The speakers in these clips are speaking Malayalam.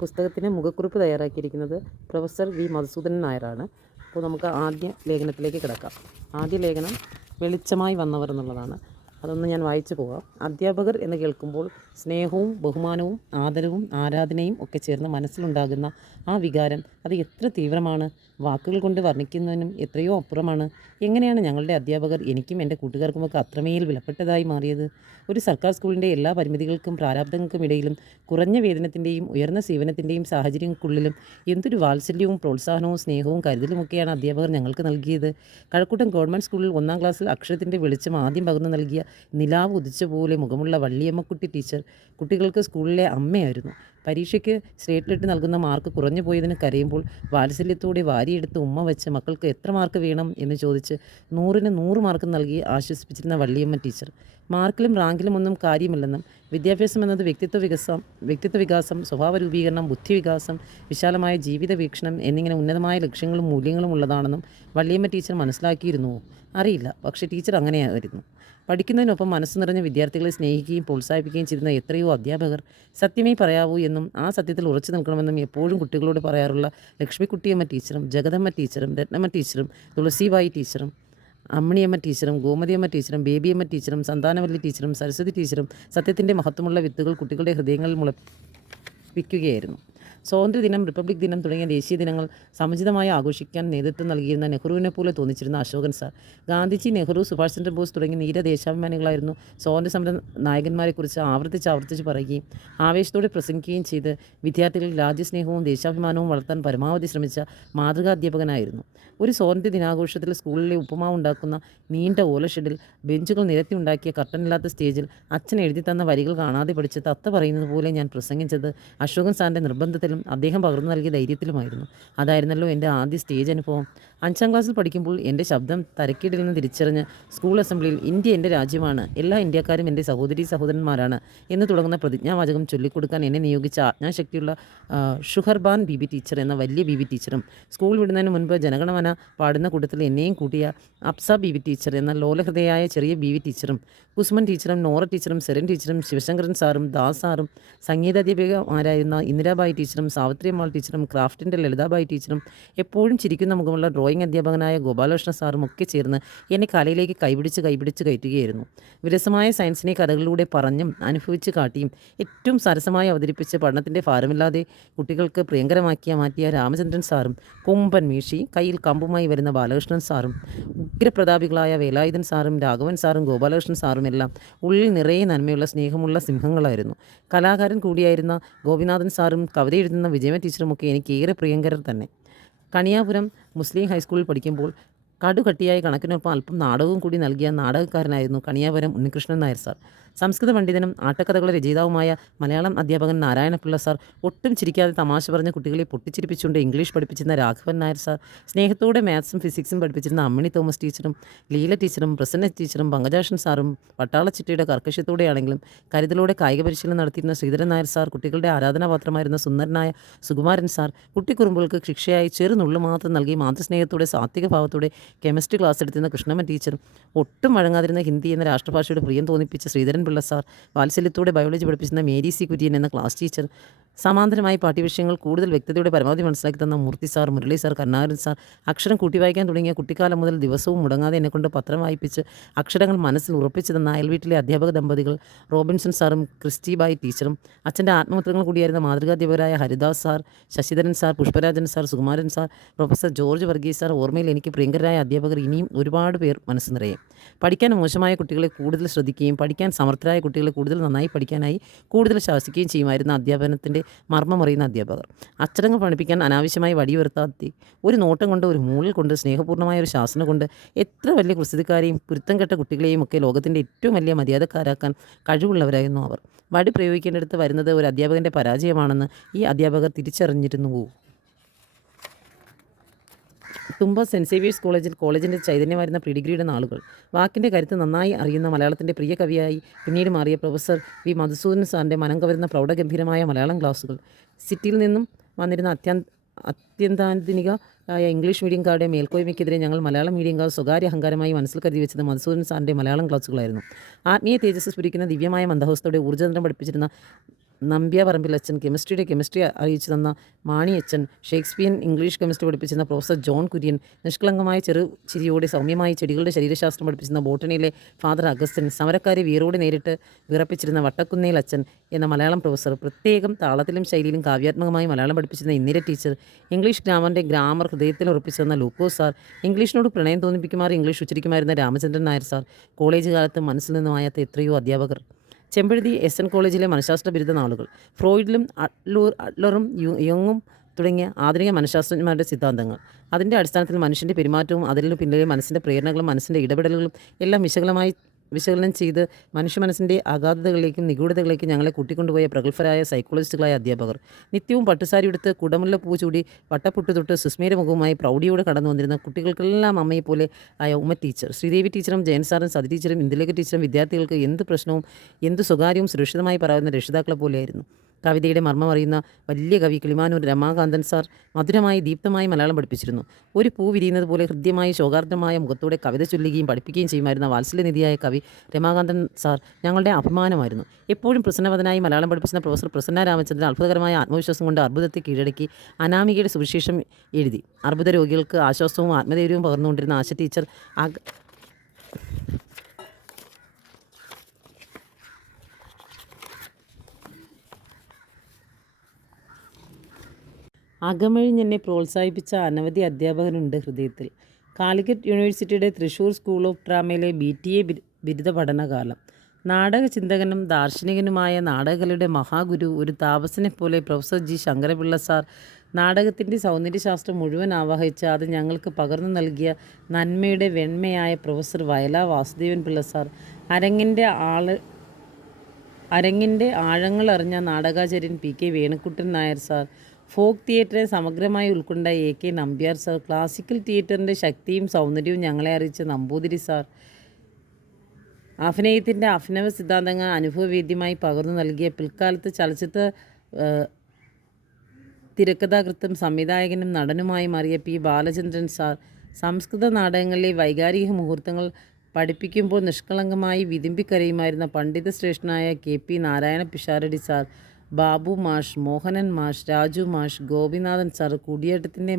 പുസ്തകത്തിന് മുഖക്കുറിപ്പ് തയ്യാറാക്കിയിരിക്കുന്നത് പ്രൊഫസർ വി മധുസൂദനൻ നായരാണ്. അപ്പോൾ നമുക്ക് ആദ്യ ലേഖനത്തിലേക്ക് കിടക്കാം. ആദ്യ ലേഖനം വെളിച്ചമായി വന്നവർ എന്നുള്ളതാണ്. അതൊന്ന് ഞാൻ വായിച്ചു പോകാം. അധ്യാപകർ എന്ന് കേൾക്കുമ്പോൾ സ്നേഹവും ബഹുമാനവും ആദരവും ആരാധനയും ഒക്കെ ചേർന്ന് മനസ്സിലുണ്ടാകുന്ന ആ വികാരം അത് എത്ര തീവ്രമാണ്, വാക്കുകൾ കൊണ്ട് വർണ്ണിക്കുന്നതിനും എത്രയോ അപ്പുറമാണ്. എങ്ങനെയാണ് ഞങ്ങളുടെ അധ്യാപകർ എനിക്കും എൻ്റെ കൂട്ടുകാർക്കുമൊക്കെ അത്രമേൽ വിലപ്പെട്ടതായി മാറിയത്? ഒരു സർക്കാർ സ്കൂളിൻ്റെ എല്ലാ പരിമിതികൾക്കും പ്രാരാബ്ദങ്ങൾക്കും ഇടയിലും കുറഞ്ഞ വേതനത്തിൻ്റെയും ഉയർന്ന സേവനത്തിൻ്റെയും സാഹചര്യങ്ങൾക്കുള്ളിലും എന്തൊരു വാത്സല്യവും പ്രോത്സാഹനവും സ്നേഹവും കരുതലുമൊക്കെയാണ് അധ്യാപകർ ഞങ്ങൾക്ക് നൽകിയത്. കഴക്കൂട്ടം ഗവൺമെൻറ് സ്കൂളിൽ 1-ാം ക്ലാസ്സിൽ അക്ഷരത്തിൻ്റെ വെളിച്ചം ആദ്യം പകർന്നു നൽകിയ നിലാവ് ഉദിച്ച പോലെ മുഖമുള്ള വള്ളിയമ്മക്കുട്ടി ടീച്ചർ കുട്ടികൾക്ക് സ്കൂളിലെ അമ്മയായിരുന്നു. പരീക്ഷയ്ക്ക് സ്ലേറ്റിലിട്ട് നൽകുന്ന മാർക്ക് കുറഞ്ഞു പോയതിന് കരയുമ്പോൾ വാത്സല്യത്തോടെ വാരിയെടുത്ത് ഉമ്മ വെച്ച് മക്കൾക്ക് എത്ര മാർക്ക് വേണം എന്ന് ചോദിച്ച് 100-ന് 100 മാർക്ക് നൽകി ആശ്വസിപ്പിച്ചിരുന്ന വള്ളിയമ്മ ടീച്ചർ. മാർക്കിലും റാങ്കിലും ഒന്നും കാര്യമില്ലെന്നും വിദ്യാഭ്യാസം എന്നത് വ്യക്തിത്വ വികാസം, സ്വഭാവ രൂപീകരണം, ബുദ്ധിവികാസം, വിശാലമായ ജീവിത വീക്ഷണം എന്നിങ്ങനെ ഉന്നതമായ ലക്ഷ്യങ്ങളും മൂല്യങ്ങളും ഉള്ളതാണെന്നും വള്ളിയമ്മ ടീച്ചർ മനസ്സിലാക്കിയിരുന്നുവോ? അറിയില്ല. പക്ഷേ ടീച്ചർ അങ്ങനെയായിരുന്നു. പഠിക്കുന്നതിനൊപ്പം മനസ്സ് നിറഞ്ഞ വിദ്യാർത്ഥികളെ സ്നേഹിക്കുകയും പ്രോത്സാഹിപ്പിക്കുകയും ചെയ്യുന്ന എത്രയോ അധ്യാപകർ. സത്യമേ പറയാവൂ എന്നും ആ സത്യത്തിൽ ഉറച്ചു നിൽക്കണമെന്നും എപ്പോഴും കുട്ടികളോട് പറയാറുള്ള ലക്ഷ്മിക്കുട്ടിയമ്മ ടീച്ചറും ജഗദമ്മ ടീച്ചറും രത്നമ്മ ടീച്ചറും തുളസിബായി ടീച്ചറും അമ്മിണിയമ്മ ടീച്ചറും ഗോമതിയമ്മ ടീച്ചറും ബേബിയമ്മ ടീച്ചറും സന്താനവല്ലി ടീച്ചറും സരസ്വതി ടീച്ചറും സത്യത്തിൻ്റെ മഹത്വമുള്ള വിത്തുകൾ കുട്ടികളുടെ ഹൃദയങ്ങളിൽ മുളപ്പിക്കുകയായിരുന്നു. സ്വാതന്ത്ര്യദിനം, റിപ്പബ്ലിക് ദിനം തുടങ്ങിയ ദേശീയ ദിനങ്ങൾ സമുചിതമായി ആഘോഷിക്കാൻ നേതൃത്വം നൽകിയിരുന്ന നെഹ്റുവിനെ പോലെ തോന്നിച്ചിരുന്ന അശോകൻ സാർ, ഗാന്ധിജി, നെഹ്റു, സുഭാഷ് ചന്ദ്രബോസ് തുടങ്ങിയ നീര ദേശാഭിമാനികളായിരുന്നു സ്വാതന്ത്ര്യസമര നായകന്മാരെക്കുറിച്ച് ആവർത്തിച്ച് പറയുകയും ആവേശത്തോടെ പ്രസംഗിക്കുകയും ചെയ്ത് വിദ്യാർത്ഥികളിൽ രാജ്യസ്നേഹവും ദേശാഭിമാനവും വളർത്താൻ പരമാവധി ശ്രമിച്ച മാതൃകാധ്യാപകനായിരുന്നു. ഒരു സ്വാതന്ത്ര്യ ദിനാഘോഷത്തിൽ സ്കൂളിലെ ഉപ്പുമാവ് ഉണ്ടാക്കുന്ന നീണ്ട ഓലഷെഡിൽ ബെഞ്ചുകൾ നിരത്തി ഉണ്ടാക്കിയ കർട്ടനില്ലാത്ത സ്റ്റേജിൽ അച്ഛൻ എഴുതി തന്ന വരികൾ കാണാതെ പഠിച്ച് തത്ത പറയുന്നത് പോലെ ഞാൻ പ്രസംഗിച്ചത് അശോകൻ സാറിൻ്റെ നിർബന്ധത്തിലും അദ്ദേഹം പകർന്നു നൽകിയ ധൈര്യത്തിലുമായിരുന്നു. അതായിരുന്നല്ലോ എൻ്റെ ആദ്യ സ്റ്റേജ് അനുഭവം. 5-ാം ക്ലാസ്സിൽ പഠിക്കുമ്പോൾ എൻ്റെ ശബ്ദം തരക്കേടിൽ നിന്ന് തിരിച്ചറിഞ്ഞ് സ്കൂൾ അസംബ്ലിയിൽ ഇന്ത്യ എൻ്റെ രാജ്യമാണ്, എല്ലാ ഇന്ത്യക്കാരും എൻ്റെ സഹോദരന്മാരാണ് എന്ന് തുടങ്ങുന്ന പ്രതിജ്ഞാവാചകം ചൊല്ലിക്കൊടുക്കാൻ എന്നെ നിയോഗിച്ച ആജ്ഞാശക്തിയുള്ള ഷുഹർബാൻ ബീബി ടീച്ചർ എന്ന വലിയ ബീബി ടീച്ചറും സ്കൂൾ വിടുന്നതിന് മുൻപ് ജനഗണമന പാടുന്ന കൂട്ടത്തിൽ എന്നെയും കൂട്ടിയ അപ്സ ബീബി ടീച്ചർ എന്ന ലോലഹൃദയായ ചെറിയ ബീവി ടീച്ചറും കുസുമൻ ടീച്ചറും നോറ ടീച്ചറും സെറിൻ ടീച്ചറും ശിവശങ്കരൻ സാറും ദാസ് സാറും സംഗീതാധ്യാപികമാരായിരുന്ന ഇന്ദിരാബായി ടീച്ചറും സാവിത്രിയമ്മാൾ ടീച്ചറും ക്രാഫ്റ്റിൻ്റെ ലളിതാബായി ടീച്ചറും എപ്പോഴും ചിരിക്കുന്ന മുഖമുള്ള ഡ്രോയിങ് അധ്യാപകനായ ഗോപാലകൃഷ്ണ സാറും ഒക്കെ ചേർന്ന് എന്നെ കലയിലേക്ക് കൈപിടിച്ച് കയറ്റുകയായിരുന്നു. വിരസമായ സയൻസിനെ കഥകളിലൂടെ പറഞ്ഞും അനുഭവിച്ച് കാട്ടിയും ഏറ്റവും സരസമായി അവതരിപ്പിച്ച് പഠനത്തിൻ്റെ ഭാരമില്ലാതെ കുട്ടികൾക്ക് മാറ്റിയ രാമചന്ദ്രൻ സാറും കൊമ്പൻ മീശി കയ്യിൽ കമ്പുമായി വരുന്ന ബാലകൃഷ്ണൻ സാറും ഉഗ്രപ്രതാപികളായ വേലായുധൻ സാറും രാഘവൻ സാറും ഗോപാലകൃഷ്ണൻ സാറും എല്ലാം ഉള്ളിൽ നിറയെ നന്മയുള്ള സ്നേഹമുള്ള സിംഹങ്ങളായിരുന്നു. കലാകാരൻ കൂടിയായിരുന്ന ഗോപിനാഥൻ സാറും കവിത എഴുതുന്ന വിജയമ ടീച്ചറുമൊക്കെ എനിക്ക് ഏറെ പ്രിയങ്കരർ തന്നെ. കണിയാപുരം മുസ്ലിം ഹൈസ്കൂളിൽ പഠിക്കുമ്പോൾ കടുകട്ടിയായ കണക്കിനൊപ്പം അല്പം നാടകവും കൂടി നൽകിയ നാടകക്കാരനായിരുന്നു കണിയാപുരം ഉണ്ണികൃഷ്ണൻ നായർ സാർ. സംസ്കൃത പണ്ഡിതനും ആട്ടക്കഥകളുടെ രചയിതാവുമായ മലയാളം അധ്യാപകൻ നാരായണപിള്ള സാർ, ഒട്ടും ചിരിക്കാതെ തമാശ പറഞ്ഞ കുട്ടികളെ പൊട്ടിച്ചിരിപ്പിച്ചുകൊണ്ട് ഇംഗ്ലീഷ് പഠിപ്പിച്ചിരുന്ന രാഘവൻ നായർ സാർ, സ്നേഹത്തോടെ മാത്സും ഫിസിക്സും പഠിപ്പിച്ചിരുന്ന അമ്മിണി തോമസ് ടീച്ചറും ലീല ടീച്ചറും പ്രസന്ന ടീച്ചറും പങ്കജാഷൻ സാറും പട്ടാളച്ചിട്ടയുടെ കർക്കശത്തോടെയാണെങ്കിലും കരുതലോടെ കായിക പരിശീലനം നടത്തിയിരുന്ന ശ്രീധരൻ നായർ സാർ, കുട്ടികളുടെ ആരാധനാപാത്രമായിരുന്ന സുന്ദരനായ സുകുമാരൻ സാർ, കുട്ടിക്കുറുമ്പുകൾക്ക് ശിക്ഷയായി ചെറുനുള്ളു മാത്രം നൽകി മാതൃസ്നേഹത്തോടെ സാത്വിക ഭാവത്തോടെ കെമിസ്ട്രി ക്ലാസ് എടുത്തിരുന്ന കൃഷ്ണമ്മ ടീച്ചർ, ഒട്ടും വഴങ്ങാതിരുന്ന ഹിന്ദി എന്ന രാഷ്ട്രഭാഷയുടെ പ്രിയം തോന്നിപ്പിച്ച ശ്രീധരൻ പിള്ള സാർ, വാത്സല്യത്തോടെ ബയോളജി പഠിപ്പിച്ചിരുന്ന മേരി സി കുര്യൻ എന്ന ക്ലാസ് ടീച്ചർ, സമാന്തരമായി പാഠ്യവിഷയങ്ങൾ കൂടുതൽ വ്യക്തതയോടെ പരമാവധി മനസ്സിലാക്കി തന്ന Murthy sir, Murali sir, Karunakaran sir, അക്ഷരം കൂട്ടി വായിക്കാൻ തുടങ്ങിയ കുട്ടിക്കാലം മുതൽ ദിവസവും മുടങ്ങാതെ എന്നെക്കൊണ്ട് പത്രം വായിപ്പിച്ച് അക്ഷരങ്ങൾ മനസ്സിൽ ഉറപ്പിച്ചു തന്ന അയൽവീട്ടിലെ അധ്യാപക ദമ്പതികൾ റോബിൻസൺ സാറും ക്രിസ്റ്റിബായി ടീച്ചറും, അച്ഛൻ്റെ ആത്മമിത്രങ്ങൾ കൂടിയായിരുന്ന മാതൃകാധ്യാപകരായ Haridas sir, Sasidharan sir, Pushparajan sir, Sukumaran sir, professor George Varghese sir, ഓർമ്മയിൽ എനിക്ക് പ്രിയങ്കരായ അധ്യാപകർ ഇനിയും ഒരുപാട് പേർ മനസ്സ് നിറയെ. പഠിക്കാൻ മോശമായ കുട്ടികളെ കൂടുതൽ ശ്രദ്ധിക്കുകയും പഠിക്കാൻ സമർത്ഥരായ കുട്ടികളെ കൂടുതൽ നന്നായി പഠിക്കാനായി കൂടുതൽ ശാസിക്കുകയും ചെയ്യുമായിരുന്ന അധ്യാപനത്തിൻ്റെ മർമ്മമറിയുന്ന അധ്യാപകർ. അച്ചടങ്ങ് പഠിപ്പിക്കാൻ അനാവശ്യമായി വടിയുയർത്താതെ ഒരു നോട്ടം കൊണ്ട്, ഒരു മൂളിൽ കൊണ്ട്, സ്നേഹപൂർണ്ണമായ ഒരു ശാസന കൊണ്ട് എത്ര വലിയ കുസൃതിക്കാരെയും കുരുത്തം കെട്ട കുട്ടികളെയും ഒക്കെ ലോകത്തിൻ്റെ ഏറ്റവും വലിയ മര്യാദക്കാരാക്കാൻ കഴിവുള്ളവരായിരുന്നു അവർ. വടി പ്രയോഗിക്കേണ്ടടുത്ത് വരുന്നത് ഒരു അധ്യാപകൻ്റെ പരാജയമാണെന്ന് ഈ അധ്യാപകർ തിരിച്ചറിഞ്ഞിരുന്നുവോ? തുമ്പ സെൻറ്റ് സേവിയേഴ്സ് കോളേജിൻ്റെ ചൈതന്യമായിരുന്ന പ്രീ ഡിഗ്രിയുടെ നാളുകൾ. വാക്കിൻ്റെ കരുത്ത് നന്നായി അറിയുന്ന മലയാളത്തിൻ്റെ പ്രിയ കവിയായി പിന്നീട് മാറിയ പ്രൊഫസർ വി മധുസൂദനൻ സാറിൻ്റെ മനം കവരുന്ന പ്രൗഢഗംഭീരമായ മലയാളം ക്ലാസുകൾ. സിറ്റിയിൽ നിന്നും വന്നിരുന്ന അത്യന്താധുനികമായ ഇംഗ്ലീഷ് മീഡിയംകാരുടെ മേൽക്കോയ്മയ്ക്കെതിരെ ഞങ്ങൾ മലയാളം മീഡിയംകാർ സ്വകാര്യ അഹങ്കാരമായി മനസ്സിൽ കരുതി വെച്ചത് മധുസൂദനൻ സാറിൻ്റെ മലയാളം ക്ലാസുകളായിരുന്നു. ആത്മീയ തേജസ് സ്ഫുരിക്കുന്ന ദിവ്യമായ മന്ദഹസ്തോടെ ഊർജ്ജതന്ത്രം പഠിപ്പിച്ചിരുന്ന നമ്പ്യാപറമ്പിലച്ചൻ, കെമിസ്ട്രി അറിയിച്ചു തന്ന മാണിയച്ചൻ, ഷേക്സ്പിയൻ ഇംഗ്ലീഷ് കെമിസ്ട്രി പഠിപ്പിച്ചിരുന്ന പ്രൊഫസർ ജോൺ കുര്യൻ, നിഷ്കളങ്കമായ ചിരിയോടെ സൗമ്യമായ ചെടികളുടെ ശരീരശാസ്ത്രം പഠിപ്പിച്ചിരുന്ന ബോട്ടണിയിലെ ഫാദർ അഗസ്റ്റിൻ, സമരക്കാരെ വീറോടെ നേരിട്ട് വിറപ്പിച്ചിരുന്ന വട്ടക്കുന്നേൽ അച്ഛൻ എന്ന മലയാളം പ്രൊഫസർ, പ്രത്യേകം താളത്തിലും ശൈലിയിലും കാവ്യാത്മകമായി മലയാളം പഠിപ്പിച്ചിരുന്ന ഇന്ദിര ടീച്ചർ, ഇംഗ്ലീഷ് ഗ്രാമർ ഹൃദയത്തിൽ ഉറപ്പിച്ചു തന്ന ലൂക്കോസ് സാർ, ഇംഗ്ലീഷിനോട് പ്രണയം തോന്നിപ്പിക്കുമാർ ഇംഗ്ലീഷ് ഉച്ചരിക്കുമായിരുന്ന രാമചന്ദ്രൻ നായർ സാർ, കോളേജ് കാലത്ത് മനസ്സിൽ നിന്ന് മായാത്ത എത്രയോ അധ്യാപകർ. ചെമ്പഴുതി SN കോളേജിലെ മനഃശാസ്ത്ര ബിരുദ നാളുകൾ, ഫ്രോയിഡിലും അഡ്ലറും യങ്ങും തുടങ്ങിയ ആധുനിക മനഃശാസ്ത്രജ്ഞന്മാരുടെ സിദ്ധാന്തങ്ങൾ, അതിൻ്റെ അടിസ്ഥാനത്തിൽ മനുഷ്യൻ്റെ പെരുമാറ്റവും അതിന് പിന്നിലെ മനസ്സിൻ്റെ പ്രേരണകളും മനസ്സിൻ്റെ ഇടപെടലുകളും എല്ലാം വിശകലനം ചെയ്ത് മനുഷ്യ മനസ്സിൻ്റെ അഗാധതകളിലേക്കും നിഗൂഢതകളിലേക്കും ഞങ്ങളെ കൂട്ടിക്കൊണ്ടുപോയ പ്രഗത്ഭരായ സൈക്കോളജിസ്റ്റുകളായ അധ്യാപകർ, നിത്യവും പട്ടുസാരി എടുത്ത് കുടമുല്ല പൂ ചൂടി വട്ടപ്പൊട്ട് തൊട്ട് സുസ്മേര മുഖവുമായി പ്രൗഢിയോടെ കടന്നു വന്നിരുന്ന കുട്ടികൾക്കെല്ലാം അമ്മയെപ്പോലെ ആയ ഉമ്മ ടീച്ചർ, ശ്രീദേവി ടീച്ചറും ജയൻ സാറും സതി ടീച്ചറും ഇന്ദുലേഖ ടീച്ചറും വിദ്യാർത്ഥികൾക്ക് എന്ത് പ്രശ്നവും എന്ത് സ്വകാര്യവും സുരക്ഷിതമായി പറയാവുന്ന രക്ഷിതാക്കളെ പോലെയായിരുന്നു. കവിതയുടെ മർമ്മം അറിയുന്ന വലിയ കവി കിളിമാനൂർ രമാകാന്തൻ സാർ മധുരമായി ദീപ്തമായി മലയാളം പഠിപ്പിച്ചിരുന്നു. ഒരു പൂ വിരിയുന്നത് പോലെ ഹൃദ്യമായി ശോകാർദ്രമായ മുഖത്തോടെ കവിത ചൊല്ലുകയും പഠിപ്പിക്കുകയും ചെയ്യുമായിരുന്ന വാത്സല്യനിധിയായ കവി രമാകാന്തൻ സാർ ഞങ്ങളുടെ അഭിമാനമായിരുന്നു. എപ്പോഴും പ്രസന്നവദനായി മലയാളം പഠിപ്പിച്ചിരുന്ന പ്രൊഫസർ പ്രസന്ന രാമചന്ദ്രൻ അത്ഭുതകരമായ ആത്മവിശ്വാസം കൊണ്ട് അർബുദത്തെ കീഴടക്കി അനാമികയുടെ സുവിശേഷം എഴുതി അർബുദ രോഗികൾക്ക് ആശ്വാസവും ആത്മധൈര്യവും പകർന്നുകൊണ്ടിരുന്ന ആശ ടീച്ചർ അകമഴിഞ്ഞെന്നെ പ്രോത്സാഹിപ്പിച്ച അനവധി അധ്യാപകരുണ്ട് ഹൃദയത്തിൽ. കാലിക്കറ്റ് യൂണിവേഴ്സിറ്റിയുടെ തൃശ്ശൂർ സ്കൂൾ ഓഫ് ഡ്രാമയിലെ BTA ബിരുദ പഠനകാലം. നാടകചിന്തകനും ദാർശനികനുമായ നാടകകലയുടെ മഹാഗുരു, ഒരു താപസനെപ്പോലെ പ്രൊഫസർ G. ശങ്കരപിള്ള സാർ നാടകത്തിൻ്റെ സൗന്ദര്യശാസ്ത്രം മുഴുവൻ ആവാഹിച്ച് അത് ഞങ്ങൾക്ക് പകർന്നു നൽകിയ നന്മയുടെ വെണ്മയായ പ്രൊഫസർ വയലാ വാസുദേവൻ പിള്ള സാർ, അരങ്ങിൻ്റെ ആഴങ്ങൾ അറിഞ്ഞ നാടകാചാര്യൻ PK Venukuttan Nair sir, folk തിയേറ്ററെ സമഗ്രമായി ഉൾക്കൊണ്ട AK നമ്പ്യാർ സാർ, ക്ലാസിക്കൽ തിയേറ്ററിൻ്റെ ശക്തിയും സൗന്ദര്യവും ഞങ്ങളെ അറിയിച്ച നമ്പൂതിരി സാർ, അഭിനയത്തിൻ്റെ അഭിനവ സിദ്ധാന്തങ്ങൾ അനുഭവവേദ്യമായി പകർന്നു നൽകിയ പിൽക്കാലത്ത് ചലച്ചിത്ര തിരക്കഥാകൃത്തും സംവിധായകനും നടനുമായി മാറിയ P. ബാലചന്ദ്രൻ സാർ, സംസ്കൃത നാടകങ്ങളിലെ വൈകാരിക മുഹൂർത്തങ്ങൾ പഠിപ്പിക്കുമ്പോൾ നിഷ്കളങ്കമായി വിതുമ്പിക്കരയുമായിരുന്ന പണ്ഡിതശ്രേഷ്ഠനായ KP നാരായണ പിഷാരടി സാർ, ബാബു മാഷ്, മോഹനൻ മാഷ്, രാജു മാഷ്, ഗോപിനാഥൻ സാർ, കുടിയേറ്റത്തിൻ്റെ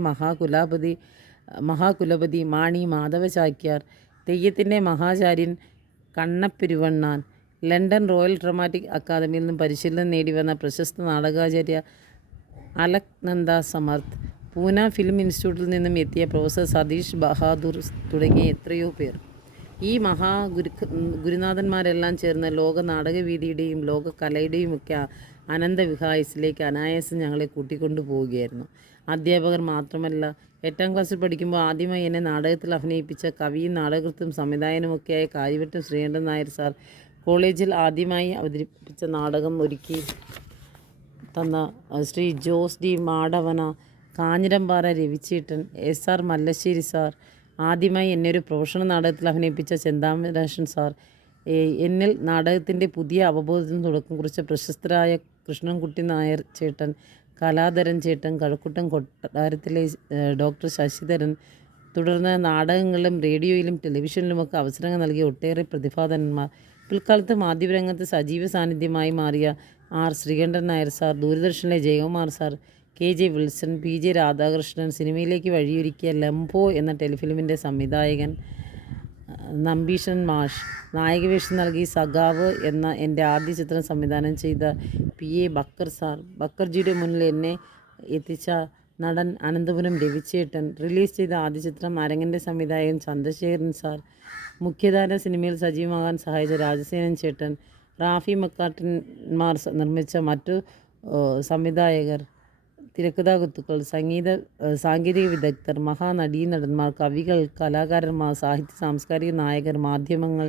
മഹാകുലപതി മാണി മാധവ ചാക്യാർ, തെയ്യത്തിൻ്റെ മഹാചാര്യൻ കണ്ണപ്പെരുവണ്ണാൻ, ലണ്ടൻ റോയൽ ഡ്രാമാറ്റിക് അക്കാദമിയിൽ നിന്നും പരിശീലനം നേടി വന്ന പ്രശസ്ത നാടകാചാര്യ അലക്നന്ദ സമർത്ത്, പൂന ഫിലിം ഇൻസ്റ്റിറ്റ്യൂട്ടിൽ നിന്നും എത്തിയ പ്രൊഫസർ സതീഷ് ബഹാദൂർ തുടങ്ങിയ എത്രയോ പേർ. ഈ ഗുരുനാഥന്മാരെല്ലാം ചേർന്ന് ലോക നാടകവേദിയുടെയും ലോക കലയുടെയുമൊക്കെ അനന്തവിഹായസിലേക്ക് അനായാസം ഞങ്ങളെ കൂട്ടിക്കൊണ്ടു പോവുകയായിരുന്നു. അധ്യാപകർ മാത്രമല്ല, 8ാം ക്ലാസ്സിൽ പഠിക്കുമ്പോൾ ആദ്യമായി എന്നെ നാടകത്തിൽ അഭിനയിപ്പിച്ച കവിയും നാടകൃത്തും സംവിധായകനുമൊക്കെയായ കാര്യവട്ടം ശ്രീകണ്ഠൻ നായർ സാർ, കോളേജിൽ ആദ്യമായി അവതരിപ്പിച്ച നാടകം ഒരുക്കി തന്ന ശ്രീ ജോസ് D. മാടവന, കാഞ്ഞിരമ്പാറ രവിച്ചേട്ടൻ, SR മല്ലശ്ശേരി സാർ, ആദ്യമായി എന്നെ ഒരു പ്രൊഫഷണൽ നാടകത്തിൽ അഭിനയിപ്പിച്ച ചെന്താമരാശൻ സാർ, എന്നിൽ നാടകത്തിൻ്റെ പുതിയ അവബോധത്തിന് തുടക്കം കുറിച്ച പ്രശസ്തരായ കൃഷ്ണൻകുട്ടി നായർ ചേട്ടൻ, കലാധരൻ ചേട്ടൻ, കഴക്കൂട്ടം കൊട്ടാരത്തിലെ ഡോക്ടർ ശശിധരൻ, തുടർന്ന് നാടകങ്ങളിലും റേഡിയോയിലും ടെലിവിഷനിലുമൊക്കെ അവസരങ്ങൾ നൽകിയ ഒട്ടേറെ പ്രതിഭാധനന്മാർ, പിൽക്കാലത്ത് മാധ്യമരംഗത്ത് സജീവ സാന്നിധ്യമായി മാറിയ R. ശ്രീകണ്ഠൻ നായർ സാർ, ദൂരദർശനിലെ Jayakumar sir, KJ Wilson, PJ Radhakrishnan, സിനിമയിലേക്ക് വഴിയൊരുക്കിയ ലംബോ എന്ന ടെലിഫിലിമിൻ്റെ സംവിധായകൻ നമ്പീശൻ മാഷ്, നായകവേഷം നൽകി സഖാവ് എന്ന എൻ്റെ ആദ്യ ചിത്രം സംവിധാനം ചെയ്ത PA ബക്കർ സാർ, ബക്കർജിയുടെ മുന്നിൽ എന്നെ എത്തിച്ച നടൻ അനന്തപുരം രവിച്ചേട്ടൻ, റിലീസ് ചെയ്ത ആദ്യ ചിത്രം അരങ്ങിൻ്റെ സംവിധായകൻ ചന്ദ്രശേഖരൻ സാർ, മുഖ്യധാര സിനിമയിൽ സജീവമാകാൻ സഹായിച്ച രാജസേനൻ ചേട്ടൻ, റാഫി മക്കാട്ടന്മാർ നിർമ്മിച്ച മറ്റു സംവിധായകർ, തിരക്കഥാകൃത്തുക്കൾ, സാങ്കേതിക വിദഗ്ധർ, മഹാനടീനടന്മാർ, കവികൾ, കലാകാരന്മാർ, സാംസ്കാരിക നായകർ, മാധ്യമങ്ങൾ,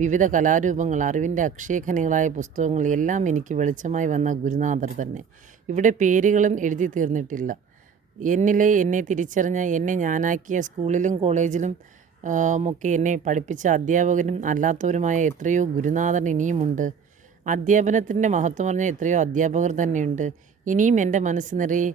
വിവിധ കലാരൂപങ്ങൾ, അറിവിൻ്റെ അക്ഷയഖനികളായ പുസ്തകങ്ങൾ എല്ലാം എനിക്ക് വെളിച്ചമായി വന്ന ഗുരുനാഥർ തന്നെ. ഇവിടെ പേരുകളും എഴുതി തീർന്നിട്ടില്ല. എന്നെ തിരിച്ചറിഞ്ഞ, എന്നെ ഞാനാക്കിയ, സ്കൂളിലും കോളേജിലും ഒക്കെ എന്നെ പഠിപ്പിച്ച അധ്യാപകരും അല്ലാത്തവരുമായ എത്രയോ ഗുരുനാഥൻ ഇനിയുമുണ്ട്. അധ്യാപനത്തിൻ്റെ മഹത്വം പറഞ്ഞ എത്രയോ അധ്യാപകർ തന്നെയുണ്ട്. ഇനിയും എൻ്റെ മനസ്സ് നിറയെ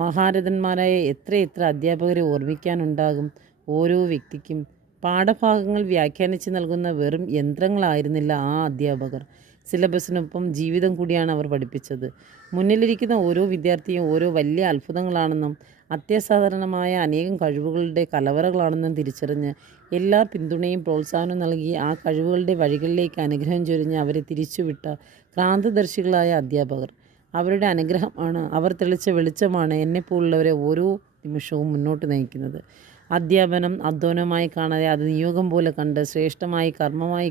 മഹാരഥന്മാരായ എത്ര അധ്യാപകരെ ഓർമ്മിക്കാനുണ്ടാകും. ഓരോ വ്യക്തിക്കും പാഠഭാഗങ്ങൾ വ്യാഖ്യാനിച്ച് നൽകുന്ന വെറും യന്ത്രങ്ങളായിരുന്നില്ല ആ അധ്യാപകർ. സിലബസിനൊപ്പം ജീവിതം കൂടിയാണ് അവർ പഠിപ്പിച്ചത്. മുന്നിലിരിക്കുന്ന ഓരോ വിദ്യാർത്ഥിയും ഓരോ വലിയ അത്ഭുതങ്ങളാണെന്നും അത്യസാധാരണമായ അനേകം കഴിവുകളുടെ കലവറകളാണെന്നും തിരിച്ചറിഞ്ഞ് എല്ലാ പിന്തുണയും പ്രോത്സാഹനവും നൽകി ആ കഴിവുകളുടെ വഴികളിലേക്ക് അനുഗ്രഹം ചൊരിഞ്ഞ് അവരെ തിരിച്ചുവിട്ട ക്രാന്തദർശികളായ അധ്യാപകർ. അവരുടെ അനുഗ്രഹമാണ്, അവർ തെളിച്ച വെളിച്ചമാണ് എന്നെപ്പോലുള്ളവരെ ഓരോ നിമിഷവും മുന്നോട്ട് നയിക്കുന്നത്. അധ്യാപനം അധ്വാനമായി കാണാതെ അത് നിയോഗം പോലെ കണ്ട് ശ്രേഷ്ഠമായി കർമ്മമായി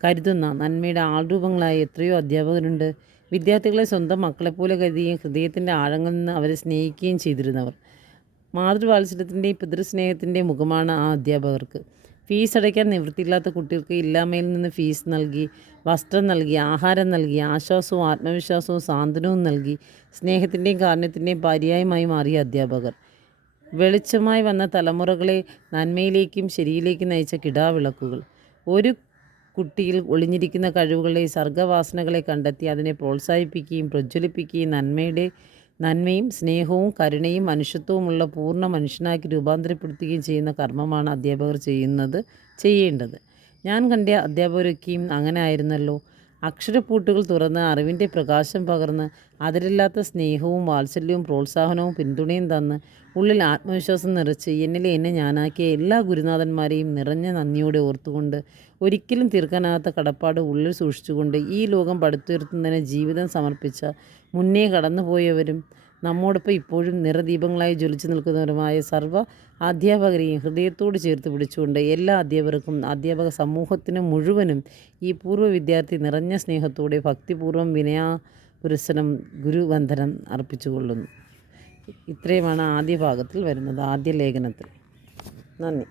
കരുതുന്ന നന്മയുടെ ആൾരൂപങ്ങളായ എത്രയോ അധ്യാപകരുണ്ട്. വിദ്യാർത്ഥികളെ സ്വന്തം മക്കളെപ്പോലെ കരുതുകയും ഹൃദയത്തിൻ്റെ ആഴങ്ങളിൽ നിന്ന് അവരെ സ്നേഹിക്കുകയും ചെയ്തിരുന്നവർ. മാതൃവാത്സല്യത്തിൻ്റെയും പിതൃസ്നേഹത്തിൻ്റെയും മുഖമാണ് ആ അധ്യാപകർക്ക്. ഫീസ് അടയ്ക്കാൻ നിവൃത്തിയില്ലാത്ത കുട്ടികൾക്ക് ഇല്ലായ്മയിൽ നിന്ന് ഫീസ് നൽകി, വസ്ത്രം നൽകി, ആഹാരം നൽകി, ആശ്വാസവും ആത്മവിശ്വാസവും സാന്ത്വനവും നൽകി സ്നേഹത്തിൻ്റെയും കാരുണ്യത്തിൻ്റെയും പര്യായമായി മാറിയ അധ്യാപകർ. വെളിച്ചമായി വന്ന തലമുറകളെ നന്മയിലേക്കും ശരിയിലേക്കും നയിച്ച കിടാവിളക്കുകൾ. ഒരു കുട്ടിയിൽ ഒളിഞ്ഞിരിക്കുന്ന കഴിവുകളെ, സർഗ്ഗവാസനകളെ കണ്ടെത്തി അതിനെ പ്രോത്സാഹിപ്പിക്കുകയും പ്രജ്വലിപ്പിക്കുകയും നന്മയും സ്നേഹവും കരുണയും മനുഷ്യത്വവുമുള്ള പൂർണ്ണ മനുഷ്യനാക്കി രൂപാന്തരപ്പെടുത്തുകയും ചെയ്യുന്ന കർമ്മമാണ് അധ്യാപകർ ചെയ്യേണ്ടത്. ഞാൻ കണ്ട അധ്യാപകരൊക്കെയും അങ്ങനെ ആയിരുന്നല്ലോ. അക്ഷരപ്പൂട്ടുകൾ തുറന്ന് അറിവിൻ്റെ പ്രകാശം പകർന്ന് അതിരില്ലാത്ത സ്നേഹവും വാത്സല്യവും പ്രോത്സാഹനവും പിന്തുണയും തന്ന് ഉള്ളിൽ ആത്മവിശ്വാസം നിറച്ച് എന്നെ ഞാനാക്കിയ എല്ലാ ഗുരുനാഥന്മാരെയും നിറഞ്ഞ നന്ദിയോടെ ഓർത്തുകൊണ്ട് ഒരിക്കലും തീർക്കാനാകാത്ത കടപ്പാട് ഉള്ളിൽ സൂക്ഷിച്ചുകൊണ്ട് ഈ ലോകം പടുത്തുയർത്തുന്നതിന് ജീവിതം സമർപ്പിച്ച മുന്നേ കടന്നുപോയവരും നമ്മോടൊപ്പം ഇപ്പോഴും നിറദീപങ്ങളായി ജ്വലിച്ചു നിൽക്കുന്നവരുമായ സർവ്വ അധ്യാപകരെയും ഹൃദയത്തോട് ചേർത്ത് പിടിച്ചുകൊണ്ട് എല്ലാ അധ്യാപകർക്കും അധ്യാപക സമൂഹത്തിന് മുഴുവനും ഈ പൂർവ്വ വിദ്യാർത്ഥി നിറഞ്ഞ സ്നേഹത്തോടെ ഭക്തിപൂർവ്വം വിനയാപുരസ്സരം ഗുരുവന്ദനം അർപ്പിച്ചുകൊള്ളുന്നു. ഇത്രയുമാണ് ആദ്യ ഭാഗത്തിൽ വരുന്നത്, ആദ്യ ലേഖനത്തിൽ. നന്ദി.